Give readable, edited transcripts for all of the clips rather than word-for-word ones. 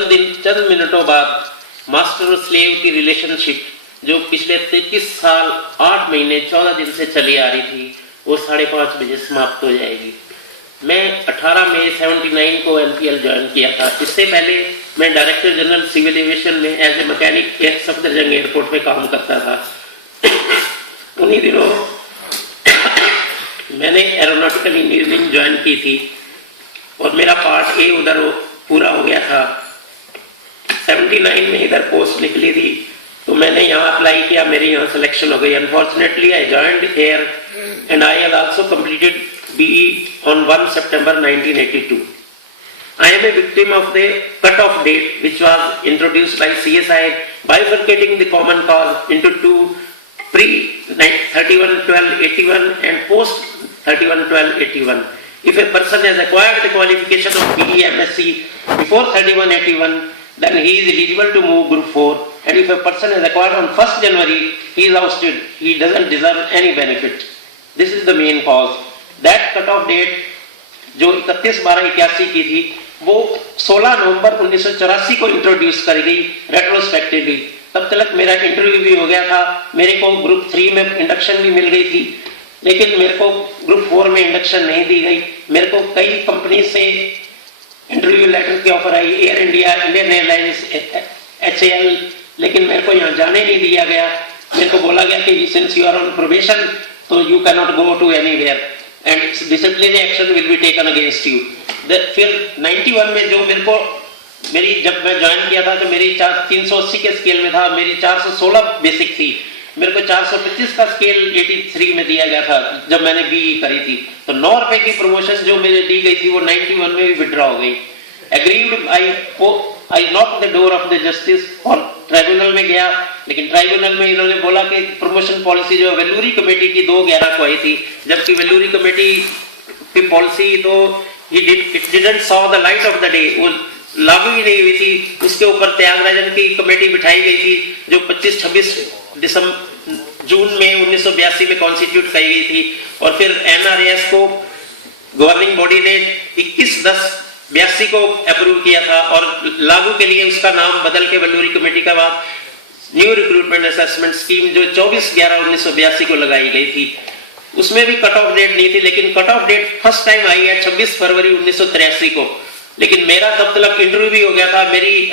चंद मिनटों बाद मास्टर और स्लेव की रिलेशनशिप जो पिछले 33 साल 8 महीने 14 दिन से चली आ रही थी वो 5:30 बजे समाप्त हो जाएगी। मैं 18 मई 79 को एनपीएल ज्वाइन किया था। इससे पहले मैं डायरेक्टर जनरल सिविल एविएशन में एज ए मैकेनिक एक सफदरजंग एयरपोर्ट में काम करता था। उन्हीं दिनों मैंने एरोनॉटिकल इंजीनियरिंग ज्वाइन की थी और मेरा पार्ट ए उधर पूरा हो गया था। 79 में इधर पोस्ट निकली थी तो मैंने यहाँ अप्लाई किया, मेरी यहाँ सिलेक्शन हो गई। Unfortunately I joined here and I have also completed BE on 1 September 1982. I am a victim of the cut-off date which was introduced by CSI bifurcating the common cause into two, pre-31-12-81 and post-31-12-81. If a person has acquired the qualification of BE MSc before 31-81, then he is eligible to move group 4, and if a person has acquired on 1st January, he is ousted. He doesn't deserve any benefit. This is the main cause. That cut-off date जो 31/12/81 की थी वो 16 नवंबर 1984 को introduce करी गई retrospectively. तब तक मेरा इंटरव्यू भी हो गया था, मेरे को ग्रुप 3 में इंडक्शन भी मिल गई थी, लेकिन मेरे को ग्रुप 4 में इंडक्शन नहीं दी गई। मेरे को कई कंपनी से इंटरव्यू लेटर की ऑफर आई, एयर इंडिया, इंडियन एयरलाइंस, HAL, लेकिन मेरे को यहाँ जाने नहीं दिया गया। मेरे को बोला गया कि since you are on probation तो you can not go to anywhere and disciplinary action will be taken against you. फिर 91 में जो मेरे को जब मैं ज्वाइन किया था तो मेरी 380 के स्केल में था, मेरी 416 बेसिक थी। मेरे को 425 का स्केल 83 में दिया गया था जब मैंने BE करी थी। तो 9 रुपए की प्रमोशन जो मुझे दी गई थी वो 91 में भी विड्रॉ हो गई। Agreed I knock the door of the justice और ट्राइब्यूनल में गया, लेकिन ट्राइब्यूनल में इन्होंने बोला कि प्रमोशन पॉलिसी जो वेलूरी कमेटी की 2/11 को आई थी, जबकि वेलूरी कमेटी की पॉलिसी तो it didn't saw the light of the day, वो लागू ही नहीं हुई थी। उसके ऊपर त्यागराजन की कमेटी बिठाई गई थी जो 25-26 जून में 1982 में कॉन्स्टिट्यूट की गई थी, और फिर NRAS को गवर्निंग बॉडी ने 21/10/82 को अप्रूव किया था और लागू के लिए उसका नाम बदल के वेलूरी कमेटी का बाद न्यू रिक्रूटमेंट असेसमेंट स्कीम जो 24/11/1982 को लगाई गई थी। उसमें भी कट ऑफ डेट नहीं थी, लेकिन cut off date first time आई है 26 फरवरी 1983 को। लेकिन मेरा तब तक इंटरव्यू भी हो गया था, मेरी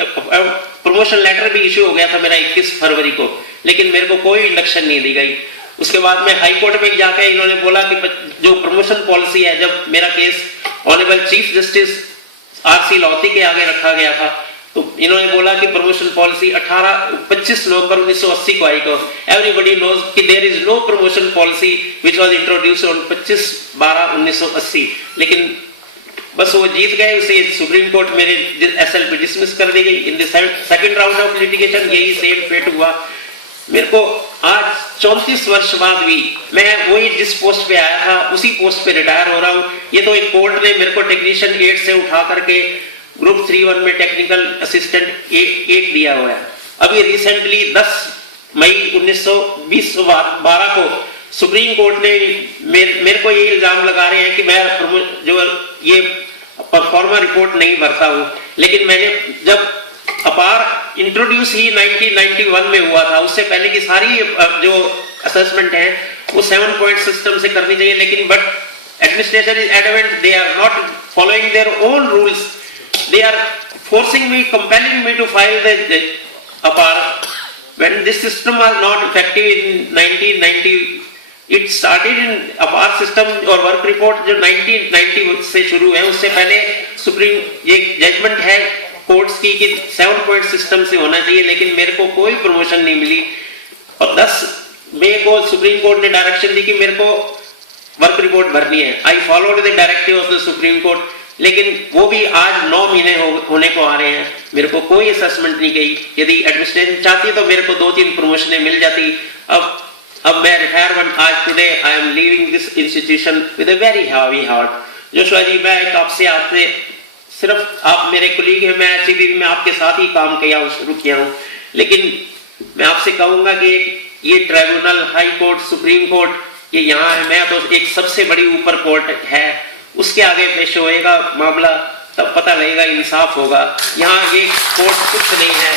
प्रमोशन लेटर भी इश्यू हो गया था मेरा 21 फरवरी को, लेकिन मेरे को कोई इंडक्शन नहीं दी गई। उसके बाद में हाई कोर्ट में जाके इन्होंने बोला कि जो प्रमोशन पॉलिसी है, जब मेरा case honourable chief justice RC लौती के आगे रखा गया था तो इन्होंने बोला कि प्रमोशन पॉलिसी 25 नवंबर 1980 को आई। को एवरीबॉडी नोज कि there is no promotion policy which was introduced on 25/12/1980, लेकिन बस वो जीत गए। उसे सुप्रीम कोर्ट मेरे SLP डिसमिस कर दी गई। In the second round of litigation यही सेम फेट हुआ। मेरे को आज 34 वर्ष बाद भी मैं वही जिस पोस्ट पे आया था उसी पोस्ट पे रिटायर हो रहा हूँ। ये तो एक कोर्ट ने मेरे को टेक्नीशियन 8 से उठा करके ग्रुप 3-1 में टेक्निकल असिस्टेंट 1 दिया हुआ है। अभी रिसेंटली 10 मई 1912 को सुप्रीम कोर्ट ने मेरे को ये इल्जाम लगा रहे हैं कि मैं जो ये परफॉर्मा रिपोर्ट नहीं भरता हूँ, लेकिन मैंने जब अपार इंट्रोड्यूस ही 1991 में हुआ था, उससे पहले की सारी जो असेसमेंट है वो 7 पॉइंट सिस्टम से करनी चाहिए, लेकिन but administration is adamant, they are not following their own rules, they are forcing me, compelling me to file the APAR when this system was not effective in 1990। It started in APAR system और work report जो 1990 से शुरू है, उससे पहले supreme ये judgement है courts की कि 7 पॉइंट सिस्टम से होना चाहिए, लेकिन मेरे को कोई प्रमोशन नहीं मिली। और 10 मई को सुप्रीम कोर्ट ने डायरेक्शन दी कि मेरे को वर्क रिपोर्ट भरनी है। I followed the directive of the supreme court, लेकिन वो भी आज 9 महीने होने को आ रहे हैं, मेरे को कोई असेसमेंट नहीं गई। यदि एडमिनिस्ट्रेशन चाहती तो मेरे को 2-3 प्रमोशनें मिल जाती। अब मैं रिटायर वन आज today I am leaving this institution with a very heavy heart. Joshua ji, मैं आपसे सिर्फ आप मेरे कुलीग हैं, मैं HCB में आपके साथ ही काम शुरू किया हूँ, लेकिन मैं आपसे कहूंगा कि ये tribunal, high court, supreme court ये यहाँ है, मैं तो एक सबसे बड़ी ऊपर कोर्ट है, उसके आगे पेश होएगा मामला तब पता लगेगा, इंसाफ होगा। यहाँ ये कोर्ट कुछ नहीं है।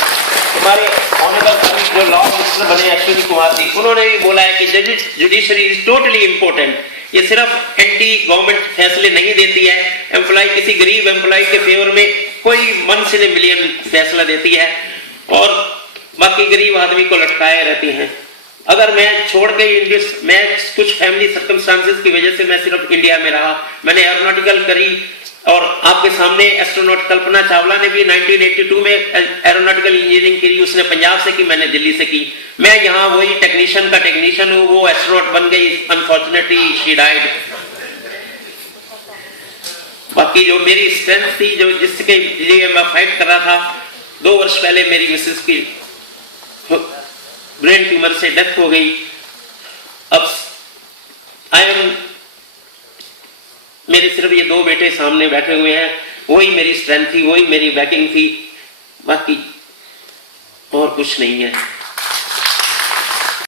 हमारे ऑनरेबल जो लॉ मिनिस्टर बने अश्विनी कुमार जी, उन्होंने भी बोला है कि जुडिशरी इज टोटली इंपॉर्टेंट। ये सिर्फ एंटी गवर्नमेंट फैसले नहीं देती है, एम्प्लॉय किसी गरीब एम्प्लॉय के फेवर में कोई वंस इन ए मिलियन फैसला देती है और बाकी गरीब आदमी को लटकाए रहती हैं। अगर मैं छोड़ के मैं कुछ फैमिली सर्कमस्टांसेस की वजह से मैं सिर्फ इंडिया में रहा, मैंने एरोनॉटिकल करी और आपके सामने एस्ट्रोनॉट कल्पना चावला ने भी 1982 में एरोनॉटिकल इंजीनियरिंग की, उसने पंजाब से की, मैंने दिल्ली से की। मैं यहाँ वही टेक्नीशियन का टेक्नीशियन हूँ, वो एस्ट्रोनॉट बन गई, अनफॉर्चुनेटली शी डाइड। बाकी जो मेरी स्ट्रेंथ थी, जो जिसके लिए मैं फाइट कर रहा था, 2 वर्ष पहले मेरी मिसेस की ब्रेन ट्यूमर से डेथ हो गई। अब मेरे सिर्फ ये 2 बेटे सामने बैठे हुए हैं, वही मेरी स्ट्रेंथ थी, वही मेरी बैकिंग थी, बाकी और कुछ नहीं है।